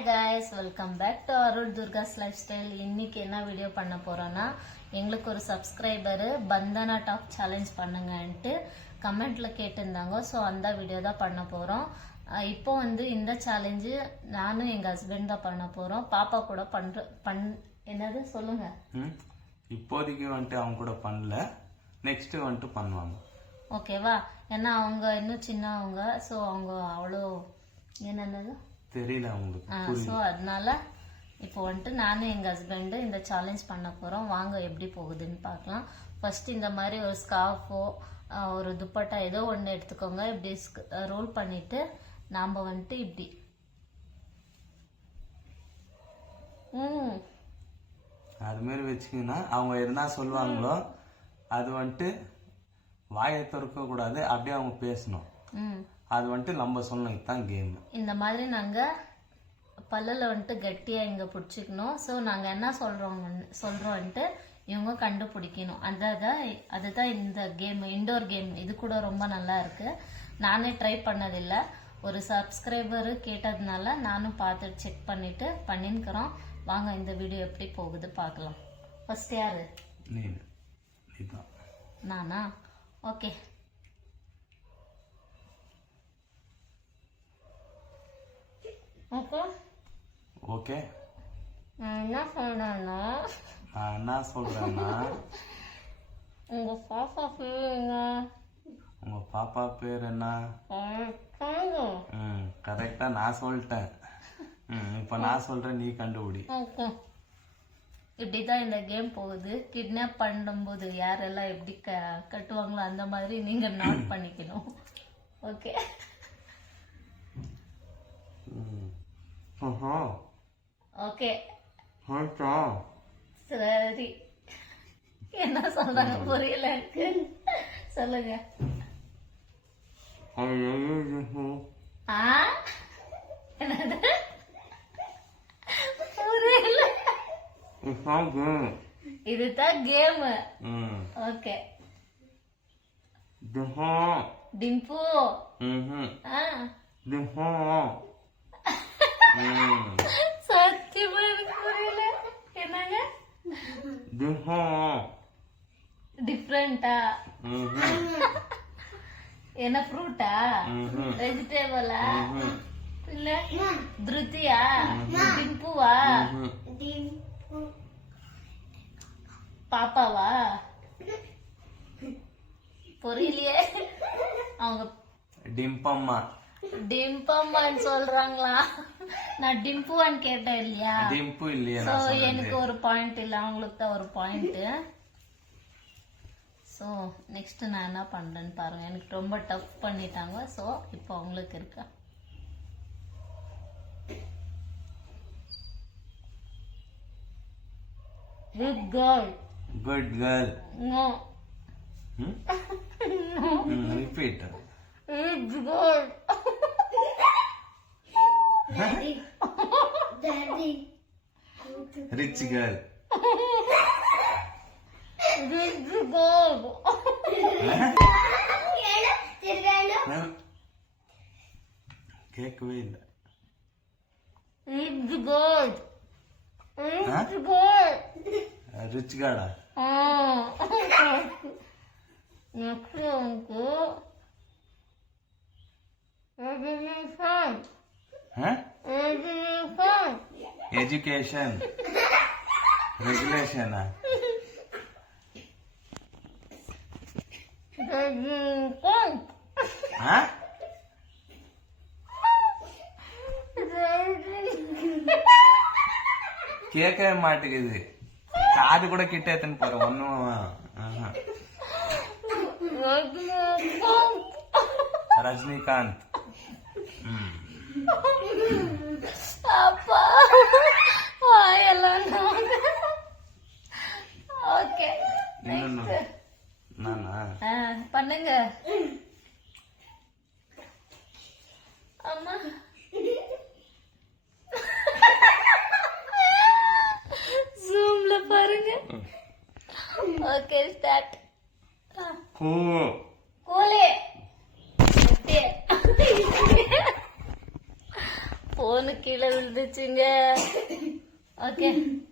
Hi guys, welcome back to Arul Durga's lifestyle. இன்னைக்கு என்ன video பண்ண போறோம்னா, எங்களுக்கு ஒரு சப்ஸ்கிரைபரு பந்தனா டாப் சேலஞ்ச் பண்ணுங்கன்ட்டு கமெண்ட்ல கேட்டிருந்தாங்க. ஸோ அந்த வீடியோ தான் பண்ண போறோம். இப்போ இந்த சேலஞ்சு நானும் எங்க ஹஸ்பண்ட் தான் பண்ண போறோம். பாப்பா கூட என்னது சொல்லுங்க. இப்போதைக்கு அவங்க கூட பண்ணல, நெக்ஸ்ட் பண்ணுவாங்க. ஓகேவா? ஏன்னா அவங்க இன்னும் சின்னவங்க. ஸோ அவங்க அவ்வளோ என்னது தெரியல அவங்களுக்கு. ஸோ அதனால இப்போ நானும் எங்க ஹஸ்பண்ட் இந்த சேலஞ்ச் பண்ண போறோம். வாங்க எப்படி போகுதுன்னு பார்க்கலாம். ஃபர்ஸ்ட் இந்த மாதிரி ஒரு ஸ்கார்ஃபோ ஒரு துப்பட்டா ஏதோ ஒன்று எடுத்துக்கோங்க. இப்படி ரோல் பண்ணிட்டு நாம இப்படி அது மாதிரி வச்சுக்கிங்கன்னா அவங்க என்ன சொல்லுவாங்களோ அது வாயை திறக்க கூடாது, அப்படியே அவங்க பேசணும். அது நம்ம சொல்லணும். இதுதான் கேம். இந்த மாதிரி நாங்க பல்லுல கட்டியா இங்க புடிச்சுக்கணும். சோ நாங்க என்ன சொல்றோம்ட்டு இவங்க கண்டுபிடிக்கணும். அதுதான் இந்த கேம், இண்டோர் கேம். இது கூட ரொம்ப நல்லா இருக்கு. நானே ட்ரை பண்ணதில்ல. ஒரு சப்ஸ்கிரைபர் கேட்டதுனால நானும் பார்த்துட்டு செக் பண்ணிட்டு பண்ணிருக்கிறோம். வாங்க இந்த வீடியோ எப்படி போகுது பார்க்கலாம். ஃபர்ஸ்ட் யாரு? நானா? ஓகே. ஓகே. நான் என்ன சொல்றேன்னா உங்க பாப்பா பேர் என்ன? உங்க பாப்பா பேர் என்ன? கரெக்டா நான் சொல்லிட்டேன். இப்ப நான் சொல்றேன், நீ கண்டுபிடி. இப்படிதான் இந்த கேம் போகுது. கிட்னாப் பண்ணும்போது யாரெல்லாம் எப்படி கட்டுவாங்களோ அந்த மாதிரி நீங்க நோட் பண்ணிக்கணும். ஓகே. ஓகே சரி. என்ன சொல்றாங்க புரியல எனக்கு. சொல்லுங்க. என்னது புரியல. இதுதான் கேம். ஓகே. டிம்பு. சத்தியமா எனக்கு புரியல. என்னங்க டிஃப்ரெண்டா? என்ன ஃப்ரூட்டா? வெஜிடேபிளா? இல்ல திருத்தியா? டிம்புவா? பாப்பாவா? புரியலையே. அவங்க டிம்பம்மான்னு சொல்றாங்களா? நான் டிம்புவான்னு கேட்டேன் இல்லையா? டிம்பு இல்லையா? சோ எனக்கு ஒரு பாயிண்ட் இல்ல, அவங்களுக்கு தான் ஒரு பாயிண்ட். சோ நெக்ஸ்ட் நான் என்ன பண்றேன்னு பாருங்க. எனக்கு ரொம்ப டஃப் பண்ணிட்டாங்க. சோ இப்போ அவங்களுக்கு இருக்கா. Good girl. Good girl. No. Repeat. It's good. Daddy. Rich girl. Rich girl. கேட்கவே இல்லை. Rich girl. Rich girl. Rich girl. Next uncle. Education. Regulation. கேட்கவே மாட்டேங்குது. காது கூட கிட்ட எத்தனை பாரு. ஒன்னும் ரஜினிகாந்த். அப்பா எல்லாம் ஓகே. பண்ணுங்க. அம்மா ஜூம்ல பாருங்க. Okay start. கோலே போனுக்கு கீழே விழுந்துச்சுங்க. ஓகே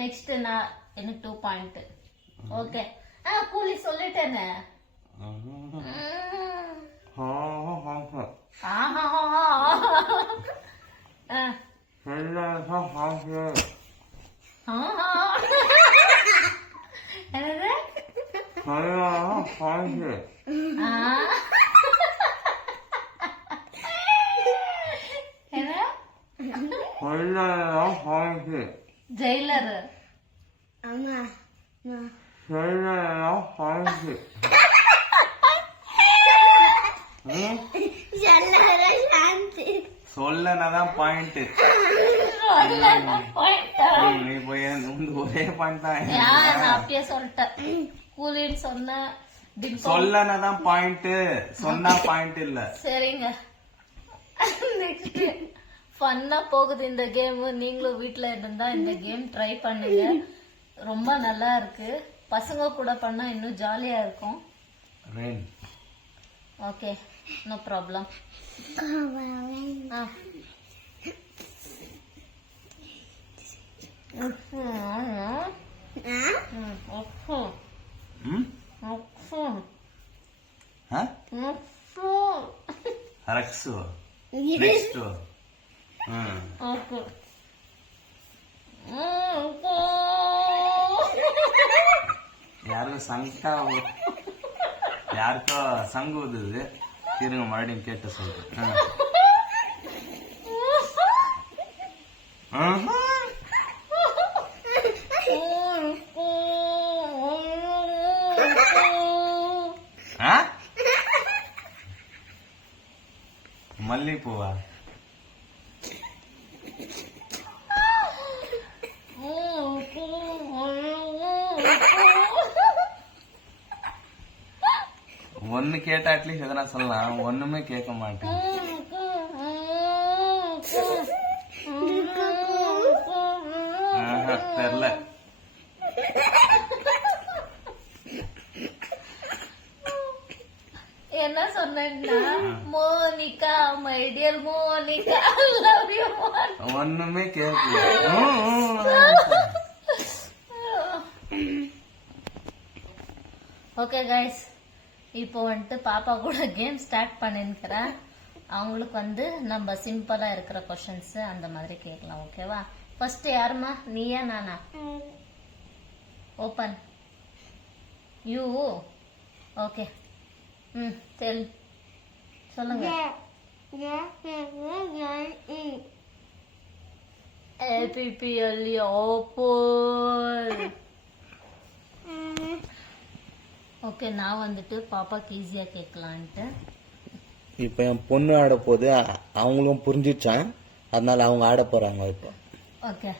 நெக்ஸ்ட் நான் எனக்கு 2 பாயிண்ட். ஓகே கூலி சொல்லிட்டேனே. ஜெயிலர் சொல்லனாதான் பாயிண்ட். நீ போய் ஒரே பாயிண்ட் தான். அப்பயே சொல்லிட்டேன் கூலின்னு சொன்ன சொல்லனாதான் பாயிண்ட், சொன்னா பாயிண்ட் இல்ல. சரிங்க நெக்ஸ்ட் ஃபன்னா போகுது இந்த கேம். நீங்களும் வீட்ல இருந்தா இந்த கேம் ட்ரை பண்ணுங்க, ரொம்ப நல்லா இருக்கு. பசங்க கூட பண்ணா இன்னும் ஜாலியா இருக்கும். Okay no problem. யாருக்கோ சங்கு ஊதுது. இருங்க மறுபடியும் கேட்டு சொல்றேன். மல்லிப்பூவா? ஒன்னு கேட்டா அட்லீஸ்ட் எதனா சொல்லலாம், ஒண்ணுமே கேட்க மாட்டேன். தெரியல. என்ன சொன்னா Monica, my dear Monica, love you. ஒண்ணுமே கேட்கல. ஓகே கைஸ், இப்போ வந்துட்டு பாப்பா கூட கேம் ஸ்டார்ட் பண்ணிருக்கிறேன். அவங்களுக்கு வந்து நம்ம சிம்பிளா இருக்கிற கொஸ்டின்ஸ் அந்த மாதிரி கேட்கலாம். ஓகேவா? ஃபர்ஸ்ட் யாருமா, Neeya Naana? Open you. Okay சரி சொல்லுங்க. APPLE apple. ஓகே நான் வந்துட்டு பாப்பாக்கு ஈஸியா கேட்கலான்ட்டு. இப்ப என் பொண்ணு ஆட போது, அவங்களும் புரிஞ்சிச்சான், அதனால அவங்க ஆட போறாங்க இப்போ. ஓகே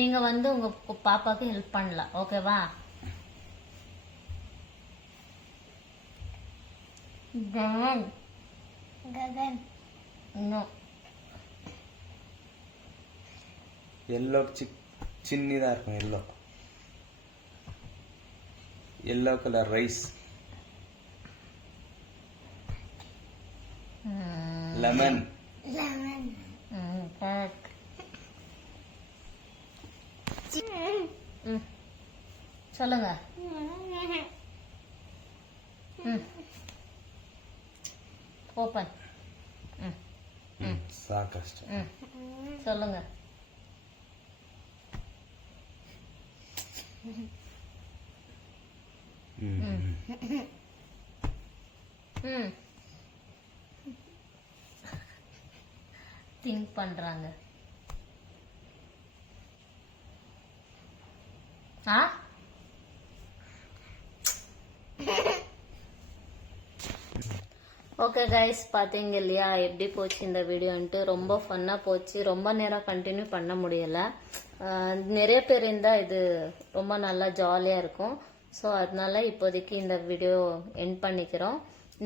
நீங்க வந்து உங்க பாப்பாக்கு ஹெல்ப் பண்ணலாம். ஓகேவா? ககன் ககன் நோ. எல்லோ சின்னதா இருக்கும். Yellow yellow colour rice. Lemon. Lemon சொல்லுங்க. ஓபன் சொல்லுங்க. திங்க் பண்றாங்க. ஓகே கைஸ், பாத்தீங்க இல்லையா எப்படி போச்சு இந்த வீடியோன்ட்டு. ரொம்ப ஃபன்னா போச்சு. ரொம்ப நேரம் கண்டினியூ பண்ண முடியல. நிறைய பேர் இருந்தா இது ரொம்ப நல்லா ஜாலியா இருக்கும். ஸோ அதனால இப்போதைக்கு இந்த வீடியோ எண்ட் பண்ணிக்கிறோம்.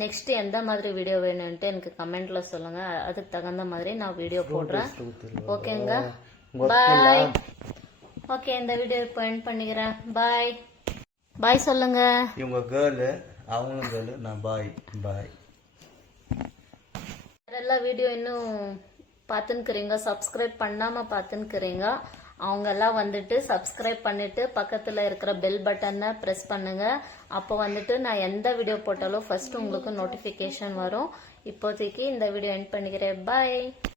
நெக்ஸ்ட் எந்த மாதிரி வீடியோ வேணும்ட்டு எனக்கு கமெண்ட்ல சொல்லுங்க, அதுக்கு தகுந்த மாதிரி நான் வீடியோ போடுறேன். ஓகேங்க, பாய். ஓகே இந்த வீடியோ இப்போ எண்ட் பண்ணிக்கிறேன். பாய் பாய் சொல்லுங்க. இவங்க கேர்ளு, அவங்களும் கேர்ளு, நான் பாய் பாய். எல்லா வீடியோ இன்னும் பார்த்துன்னுக்கிறீங்க, சப்ஸ்கிரைப் பண்ணாமல் பார்த்துன்னுக்கிறீங்க, அவங்கெல்லாம் வந்துட்டு சப்ஸ்கிரைப் பண்ணிட்டு பக்கத்தில் இருக்கிற பெல் பட்டனை ப்ரெஸ் பண்ணுங்க. அப்போ வந்துட்டு நான் எந்த வீடியோ போட்டாலும் ஃபர்ஸ்ட் உங்களுக்கு நோட்டிஃபிகேஷன் வரும். இப்போதைக்கு இந்த வீடியோ எண்ட் பண்ணிக்கிறேன். பாய்.